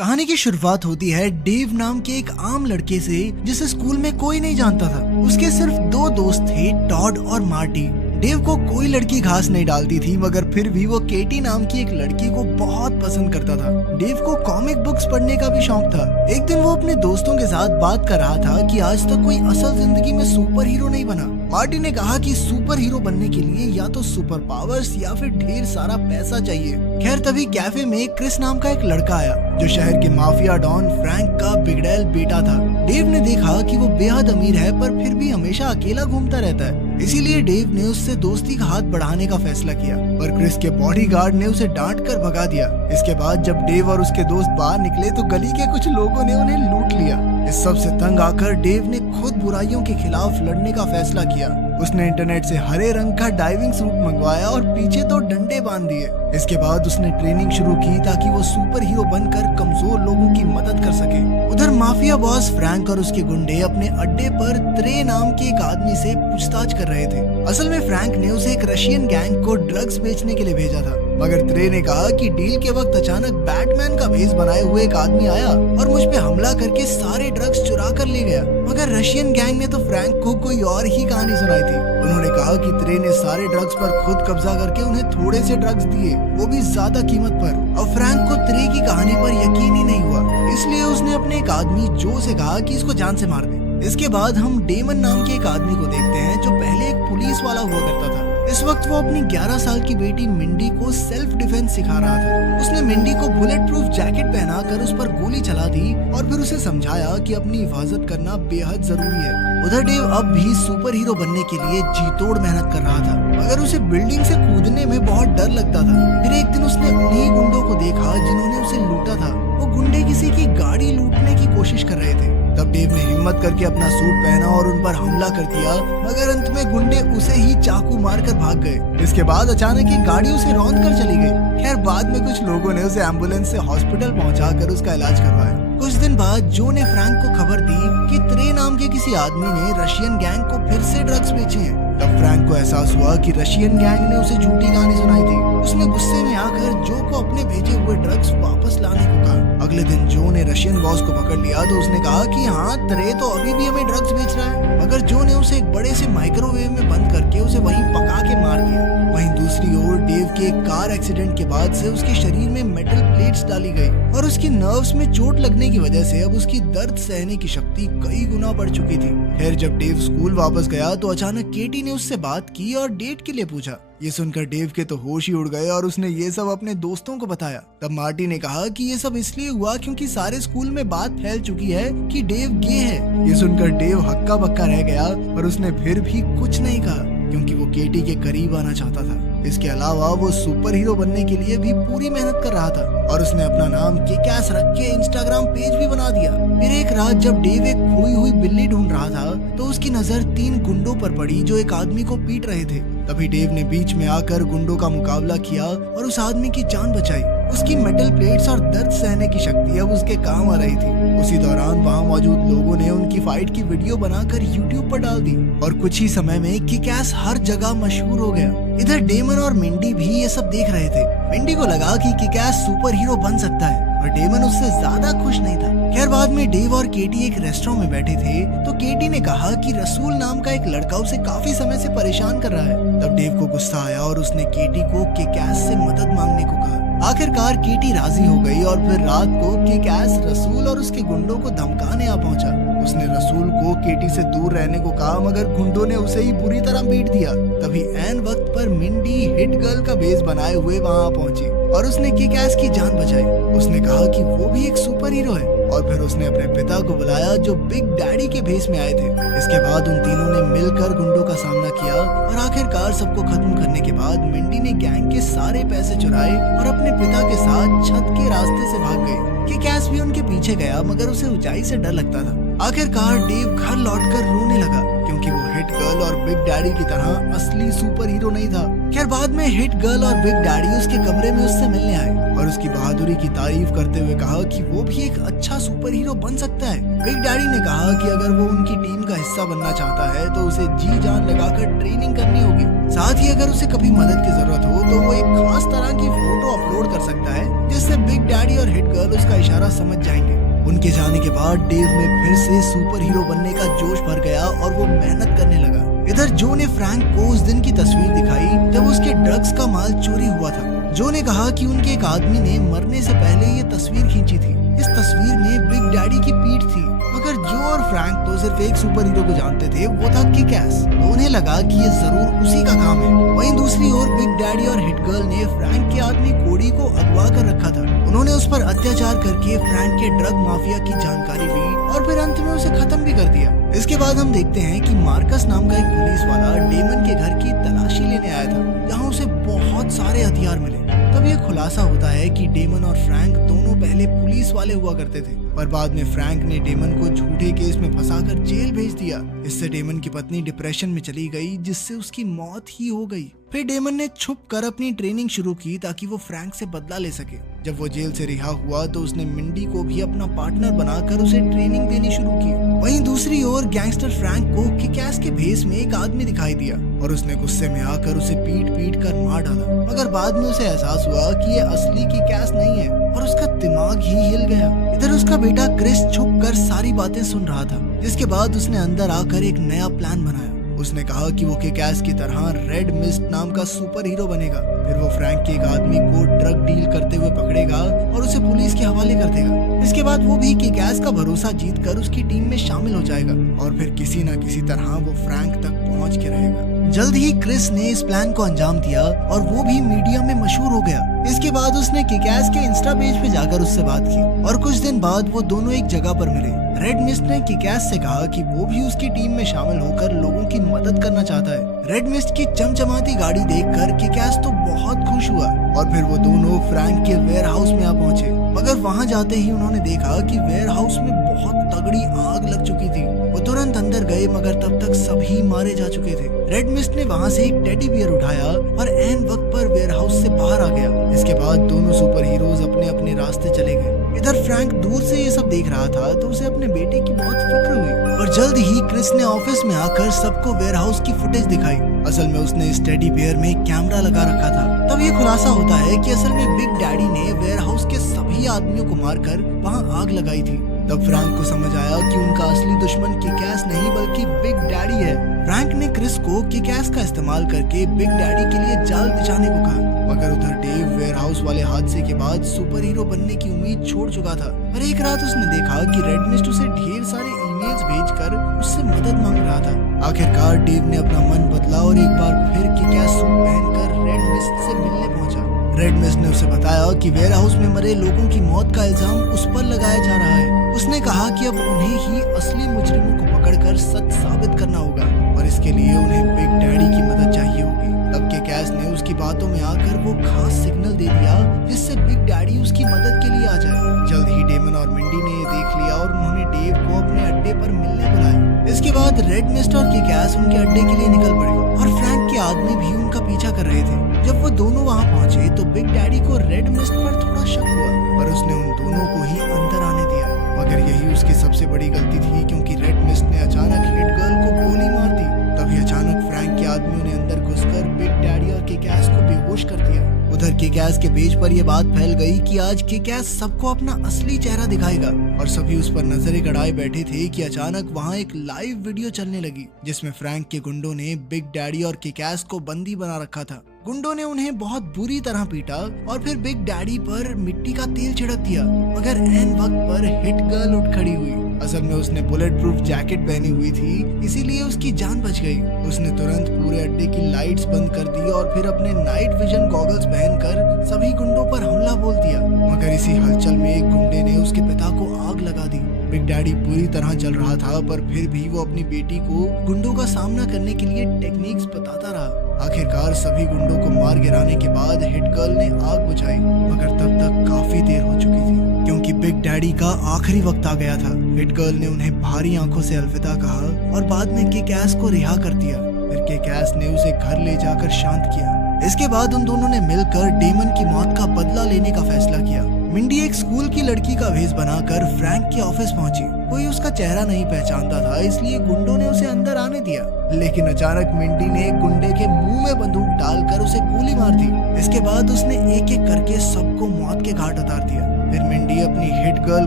कहानी की शुरुआत होती है डेव नाम के एक आम लड़के से जिसे स्कूल में कोई नहीं जानता था। उसके सिर्फ दो दोस्त थे, टॉड और मार्टी। डेव को कोई लड़की घास नहीं डालती थी, मगर फिर भी वो केटी नाम की एक लड़की को बहुत पसंद करता था। डेव को कॉमिक बुक्स पढ़ने का भी शौक था। एक दिन वो अपने दोस्तों के साथ बात कर रहा था कि आज तक कोई असल जिंदगी में सुपर हीरो नहीं बना। मार्टी ने कहा कि सुपर हीरो बनने के लिए या तो सुपर पावर्स या फिर ढेर सारा पैसा चाहिए। खैर तभी कैफे में क्रिस नाम का एक लड़का आया जो शहर के माफिया डॉन फ्रैंक का बिगड़ैल बेटा था। डेव ने देखा कि वो बेहद अमीर है पर फिर भी हमेशा अकेला घूमता रहता है, इसीलिए डेव ने उससे दोस्ती का हाथ बढ़ाने का फैसला किया, पर क्रिस के बॉडीगार्ड ने उसे डांट कर भगा दिया। इसके बाद जब डेव और उसके दोस्त बाहर निकले तो गली के कुछ लोगों ने उन्हें लूट लिया। इस सब से तंग आकर डेव ने खुद बुराइयों के खिलाफ लड़ने का फैसला किया। उसने इंटरनेट से हरे रंग का डाइविंग सूट मंगवाया और पीछे 2 डंडे बांध दिए। इसके बाद उसने ट्रेनिंग शुरू की ताकि वो सुपर हीरो बनकर कमजोर लोगों की मदद कर सके। उधर माफिया बॉस फ्रैंक और उसके गुंडे अपने अड्डे पर त्रे नाम के एक आदमी से पूछताछ कर रहे थे। असल में फ्रैंक ने उसे एक रशियन गैंग को ड्रग्स बेचने के लिए भेजा था, मगर त्रे ने कहा कि डील के वक्त अचानक बैटमैन का भेष बनाए हुए एक आदमी आया और मुझ पे हमला करके सारे ड्रग्स चुरा कर ले गया। मगर रशियन गैंग ने तो फ्रैंक को कोई और ही कहानी सुनाई थी। उन्होंने कहा कि त्रे ने सारे ड्रग्स पर खुद कब्जा करके उन्हें थोड़े से ड्रग्स दिए, वो भी ज्यादा कीमत पर। अब फ्रैंक को त्रे की कहानी पर यकीन ही नहीं हुआ, इसलिए उसने अपने एक आदमी जो से कहा कि इसको जान से मार दे। इसके बाद हम डेमन नाम के एक आदमी को देखते हैं जो पहले एक पुलिस वाला हुआ करता था। इस वक्त वो अपनी 11 साल की बेटी मिंडी को सेल्फ डिफेंस सिखा रहा था। उसने मिंडी को बुलेट प्रूफ जैकेट पहनाकर उस पर गोली चला दी और फिर उसे समझाया कि अपनी हिफाजत करना बेहद जरूरी है। उधर डेव अब भी सुपर हीरो बनने के लिए जी तोड़ मेहनत कर रहा था, मगर उसे बिल्डिंग से कूदने में बहुत डर लगता था। फिर एक दिन उसने उन्हीं गुंडों को देखा जिन्होंने उसे लूटा था। वो गुंडे किसी की गाड़ी लूटने की कोशिश कर रहे थे। तब डेव ने हिम्मत करके अपना सूट पहना और उन पर हमला कर दिया, मगर अंत में गुंडे उसे ही चाकू मारकर भाग गए। इसके बाद अचानक एक गाड़ी उसे रौंद कर चली गई। खैर बाद में कुछ लोगों ने उसे एम्बुलेंस से हॉस्पिटल पहुंचाकर उसका इलाज करवाया। कुछ दिन बाद जो ने फ्रैंक को खबर दी कि त्रे नाम के किसी आदमी ने रशियन गैंग को फिर से ड्रग्स बेचे हैं। तब फ्रैंक को एहसास हुआ कि रशियन गैंग ने उसे झूठी कहानी सुनाई थी। उसने गुस्से में आकर जो को अपने भेजे हुए ड्रग्स वापस लाने को कहा। अगले दिन जो ने रशियन बॉस को पकड़ लिया तो उसने कहा कि हाँ, त्रे तो अभी भी हमें ड्रग्स बेच रहा है, मगर जो ने उसे एक बड़े से माइक्रोवेव में बंद करके उसे वहीं पका के मार दिया। वहीं दूसरी ओर डेव के एक कार एक्सीडेंट के बाद से उसके शरीर में मेटल प्लेट्स डाली गई और उसकी नर्व्स में चोट लगने की वजह से अब उसकी दर्द सहने की शक्ति कई गुना बढ़ चुकी थी। खैर जब डेव स्कूल वापस गया तो अचानक केटी ने उससे बात की और डेट के लिए पूछा। ये सुनकर डेव के तो होश ही उड़ गए और उसने ये सब अपने दोस्तों को बताया। तब मार्टी ने कहा कि ये सब इसलिए हुआ क्योंकि सारे स्कूल में बात फैल चुकी है कि डेव गे है। ये सुनकर डेव हक्का बक्का रह गया, पर उसने फिर भी कुछ नहीं कहा क्योंकि वो केटी के करीब आना चाहता था। इसके अलावा वो सुपर हीरो बनने के लिए भी पूरी मेहनत कर रहा था और उसने अपना नाम किक-एस रख के इंस्टाग्राम पेज भी बना दिया। फिर एक रात जब डेव एक खोई हुई बिल्ली ढूंढ रहा था तो उसकी नजर 3 गुंडों पर पड़ी जो एक आदमी को पीट रहे थे। तभी डेव ने बीच में आकर गुंडों का मुकाबला किया और उस आदमी की जान बचाई। उसकी मेटल प्लेट्स और दर्द सहने की शक्ति अब उसके काम आ रही थी। उसी दौरान वहाँ मौजूद लोगों ने उनकी फाइट की वीडियो बनाकर यूट्यूब पर डाल दी और कुछ ही समय में किक-एस हर जगह मशहूर हो गया। इधर डेमन और मिंडी भी ये सब देख रहे थे। मिंडी को लगा कि किक-एस सुपर हीरो बन सकता है और डेमन उससे ज्यादा खुश नहीं था। खैर बाद में डेव और केटी एक रेस्टोरेंट में बैठे थे तो केटी ने कहा कि रसूल नाम का एक लड़का उसे काफी समय से परेशान कर रहा है। तब डेव को गुस्सा आया और उसने केटी को किक-एस से मदद मांगने को कहा। आखिरकार केटी राजी हो गई और फिर रात को किक-एस रसूल और उसके गुंडों को धमकाने आ पहुंचा। उसने रसूल को केटी से दूर रहने को कहा, मगर गुंडों ने उसे ही बुरी तरह पीट दिया। तभी ऐन वक्त पर मिंडी हिट गर्ल का भेष बनाए हुए वहां पहुंची और उसने किक-एस की जान बचाई। उसने कहा कि वो भी एक सुपर हीरो है और फिर उसने अपने पिता को बुलाया जो बिग डैडी के भेष में आए थे। इसके बाद उन तीनों ने मिलकर गुंडों का सामना किया और आखिरकार सबको खत्म करने के बाद मिंडी ने गैंग के सारे पैसे चुराए और अपने पिता के साथ छत के रास्ते से भाग गए। किक-एस भी उनके पीछे गया, मगर उसे ऊंचाई से डर लगता था। आखिरकार डेव घर लौटकर रोने लगा क्योंकि क्योंकि वो हिट गर्ल और बिग डैडी की तरह असली सुपर हीरो नहीं था। खैर बाद में हिट गर्ल और बिग डैडी उसके कमरे में उससे मिलने आए और उसकी बहादुरी की तारीफ करते हुए कहा कि वो भी एक अच्छा सुपर हीरो बन सकता है। बिग डैडी ने कहा कि अगर वो उनकी टीम का हिस्सा बनना चाहता है तो उसे जी जान लगाकर ट्रेनिंग करनी होगी। साथ ही अगर उसे कभी मदद की जरूरत हो तो वो एक खास तरह की फोटो अपलोड कर सकता है जिससे बिग डैडी और हिट गर्ल उसका इशारा समझ जाएंगे। उनके जाने के बाद डेव में फिर से सुपर हीरो बनने का जोश भर गया और वो मेहनत करने लगा। इधर जो ने फ्रैंक को उस दिन की तस्वीर दिखाई जब उसके ड्रग्स का माल चोरी हुआ था। जो ने कहा कि उनके एक आदमी ने मरने से पहले ये तस्वीर खींची थी। इस तस्वीर में बिग डैडी की पीठ थी, मगर जो और फ्रैंक तो सिर्फ एक सुपर हीरो को जानते थे, वो था किक-एस। तो उन्हें लगा कि ये जरूर उसी का काम है। वहीं दूसरी ओर बिग डैडी और हिट गर्ल ने फ्रैंक के आदमी कोडी को अगवा कर रखा था। उन्होंने उस पर अत्याचार करके फ्रैंक के ड्रग माफिया की जानकारी ली और फिर अंत में उसे खत्म भी कर दिया। इसके बाद हम देखते हैं कि मार्कस नाम का एक पुलिस वाला डेमन के घर की तलाशी लेने आया था, जहाँ उसे बहुत सारे हथियार मिले। तब ये खुलासा होता है कि डेमन और फ्रैंक दोनों पहले पुलिस वाले हुआ करते थे, पर बाद में फ्रैंक ने डेमन को झूठे केस में फंसाकर जेल भेज दिया। इससे डेमन की पत्नी डिप्रेशन में चली गई, जिससे उसकी मौत ही हो गई। फिर डेमन ने छुप कर अपनी ट्रेनिंग शुरू की ताकि वो फ्रैंक से बदला ले सके। जब वो जेल से रिहा हुआ तो उसने मिंडी को भी अपना पार्टनर बनाकर उसे ट्रेनिंग देनी शुरू की। वहीं दूसरी ओर गैंगस्टर फ्रैंक को किक-एस के भेस में एक आदमी दिखाई दिया और उसने गुस्से में आकर उसे पीट पीट कर मार डाला। मगर बाद में उसे एहसास हुआ कि ये असली किक-एस नहीं है और उसका दिमाग ही हिल गया। इधर उसका बेटा क्रिस छुप कर सारी बातें सुन रहा था, जिसके बाद उसने अंदर आकर एक नया प्लान बनाया। उसने कहा कि वो किक-एस की तरह रेड मिस्ट नाम का सुपर हीरो बनेगा। फिर वो फ्रैंक के एक आदमी को ड्रग डील करते हुए पकड़ेगा और उसे पुलिस के हवाले कर देगा। इसके बाद वो भी किक-एस का भरोसा जीतकर उसकी टीम में शामिल हो जाएगा और फिर किसी न किसी तरह वो फ्रैंक तक पहुंच के रहेगा। जल्द ही क्रिस ने इस प्लान को अंजाम दिया और वो भी मीडिया में मशहूर हो गया। इसके बाद उसने किक-एस के इंस्टा पेज पे जाकर उससे बात की और कुछ दिन बाद वो दोनों एक जगह पर मिले। रेड मिस्ट ने किक-एस से कहा कि वो भी उसकी टीम में शामिल होकर लोगों की मदद करना चाहता है। रेड मिस्ट की चमचमाती गाड़ी देखकर किक-एस तो बहुत खुश हुआ और फिर वो दोनों फ्रैंक के वेयर हाउस में आ पहुंचे। मगर वहां जाते ही उन्होंने देखा कि वेयर हाउस में बहुत तगड़ी आग लग चुकी थी। वो तुरंत अंदर गए मगर तब तक सभी मारे जा चुके थे। रेड मिस्ट ने वहां से एक टेडी बियर उठाया और एन वक्त पर वेयर हाउस से बाहर आ गया। इसके बाद दोनों सुपर हीरोज अपने अपने रास्ते चले गए। इधर फ्रैंक दूर से ये सब देख रहा था तो उसे अपने बेटे की बहुत फिक्र हुई और जल्द ही क्रिस ने ऑफिस में आकर सबको वेयर हाउस की फुटेज दिखाई। असल में उसने इस टेडी बियर में कैमरा लगा रखा था। तब ये खुलासा होता है कि असल में बिग डैडी ने वेयर हाउस के सभी आदमियों को मारकर वहाँ आग लगाई थी। तब फ्रैंक को समझ आया कि उनका असली दुश्मन किक-एस नहीं बल्कि बिग डैडी है। फ्रैंक ने क्रिस को किक-एस का इस्तेमाल करके बिग डैडी के लिए जाल बिछाने को कहा, मगर उधर डेव वेयर हाउस वाले हादसे के बाद सुपर हीरो बनने की उम्मीद छोड़ चुका था। पर एक रात उसने देखा कि रेड मिस्ट उसे ढेर सारे ईमेल्स भेजकर उससे मदद मांग रहा था। आखिरकार डेव ने अपना मन बदला और एक बार फिर किक-एस सूट पहनकर रेड मिस्ट से मिलने पहुंचा। रेड मिस्ट ने उसे बताया कि वेयर हाउस में मरे लोगों की मौत का इल्जाम उस पर लगाया जा रहा है। उसने कहा कि अब उन्हें ही असली मुजरिमों को पकड़कर सच साबित करना होगा और इसके लिए उन्हें बिग डैडी की मदद चाहिए होगी। तब किक-एस ने उसकी बातों में आकर वो खास सिग्नल दे दिया जिससे बिग डैडी उसकी मदद के लिए आ जाए। जल्द ही डेमन और मिंडी ने ये देख लिया और उन्होंने डेव को अपने अड्डे पर मिलने बुलाया। इसके बाद रेड मिस्ट और किक-एस उनके अड्डे के लिए निकल पड़े और फ्रैंक के आदमी भी उनका पीछा कर रहे थे। जब वो दोनों वहाँ पहुँचे तो बिग डैडी को रेड मिस्ट पर थोड़ा शक हुआ, पर उसने उन दोनों को ही अंदर आने दिया। मगर यही उसकी सबसे बड़ी गलती थी, क्योंकि रेड मिस्ट ने अचानक हिट गर्ल को गोली मार दी। तभी अचानक फ्रैंक के आदमियों ने अंदर घुसकर बिग डैडी और किक-एस को बेहोश कर दिया। उधर किक-एस के पेज पर यह बात फैल गई कि आज किक-एस सबको अपना असली चेहरा दिखाएगा और सभी उस पर नजरें गड़ाए बैठे थे कि अचानक वहाँ एक लाइव वीडियो चलने लगी जिसमें फ्रैंक के गुंडों ने बिग डैडी और किक-एस को बंदी बना रखा था। गुंडों ने उन्हें बहुत बुरी तरह पीटा और फिर बिग डैडी पर मिट्टी का तेल छिड़क दिया, मगर एन वक्त पर हिट गर्ल उठ खड़ी हुई। असल में उसने बुलेट प्रूफ जैकेट पहनी हुई थी, इसीलिए उसकी जान बच गई। उसने तुरंत पूरे अड्डे की लाइट्स बंद कर दी और फिर अपने नाइट विजन गॉगल्स पहनकर सभी गुंडों पर हमला बोल दिया। मगर इसी हलचल में एक गुंडे ने उसके पिता को आग लगा दी। बिग डैडी पूरी तरह जल रहा था, पर फिर भी वो अपनी बेटी को गुंडों का सामना करने के लिए टेक्निक्स बताता रहा। आखिरकार सभी गुंडों को मार गिराने के बाद हिट गर्ल ने आग बुझाई, मगर तब तक काफी देर हो चुकी थी क्योंकि बिग डैडी का आखिरी वक्त आ गया था। हिट गर्ल ने उन्हें भारी आंखों से अलविदा कहा और बाद में किक एस को रिहा कर दिया। फिर किक एस ने उसे घर ले जाकर शांत किया। इसके बाद उन दोनों ने मिलकर डेमन की मौत का बदला लेने का फैसला किया। मिंडी एक स्कूल की लड़की का भेष बनाकर फ्रैंक के ऑफिस पहुंची। कोई उसका चेहरा नहीं पहचानता था, इसलिए गुंडों ने उसे अंदर आने दिया। लेकिन अचानक मिंडी ने एक गुंडे के मुंह में बंदूक डालकर उसे गोली मार दी। इसके बाद उसने एक एक करके सबको मौत के घाट उतार दिया। फिर मिंडी अपनी हिट गर्ल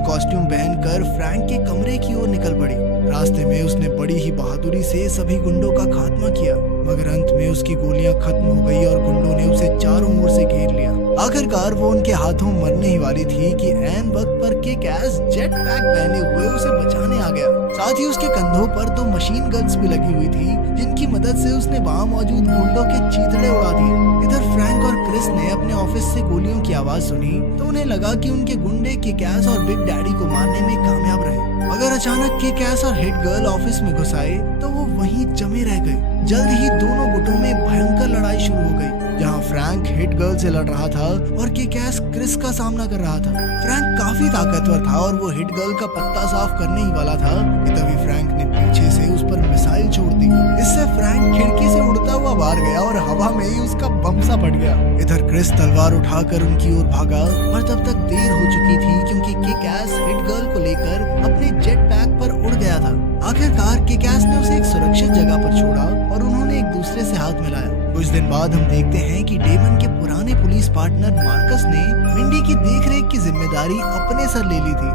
कॉस्ट्यूम पहनकर फ्रैंक के कमरे की ओर निकल पड़ी। रास्ते में उसने बड़ी ही बहादुरी से सभी गुंडों का खात्मा किया, मगर अंत में उसकी गोलियां खत्म हो गई और गुंडों ने उसे चारों ओर से घेर लिया। आखिरकार वो उनके हाथों मरने ही वाली थी कि ऐन वक्त पर किक एस जेट पैक पहने हुए उसे बचाने आ गया। साथ ही उसके कंधों पर 2 मशीन गन्स भी लगी हुई थी, जिनकी मदद से उसने वहां मौजूद गुंडों के चीथड़े उड़ा दिए। इधर फ्रैंक और क्रिस ने अपने ऑफिस से गोलियों की आवाज सुनी तो उन्हें लगा कि उनके गुंडे किक एस और बिग डैडी को मारने में कामयाब रहे, मगर अचानक किक एस और हिट गर्ल ऑफिस में घुस आए तो वो वहीं जमे रह गए। जल्द ही दोनों गुटों में भयंकर लड़ाई शुरू हो गई, जहां फ्रैंक हिट गर्ल से लड़ रहा था और किक एस क्रिस का सामना कर रहा था। फ्रैंक काफी ताकतवर था और वो हिट गर्ल का पत्ता साफ करने ही वाला था कि तभी फ्रैंक ने पीछे से उस पर मिसाइल छोड़ दी। इससे फ्रैंक खिड़की से उड़ता हुआ बाहर गया और हवा में ही उसका बम सा फट गया। इधर क्रिस तलवार उठाकर उनकी ओर भागा, पर तब तक देर हो चुकी थी क्योंकि किक एस हिट गर्ल को लेकर अपने जेट पैक पर उड़ गया था। आखिरकार किक एस ने उसे एक सुरक्षित जगह पर छोड़ा और उन्होंने एक दूसरे से हाथ मिलाया। कुछ दिन बाद हम देखते हैं कि डेमन के पुराने पुलिस पार्टनर मार्कस ने मिंडी की देखरेख की जिम्मेदारी अपने सर ले ली थी।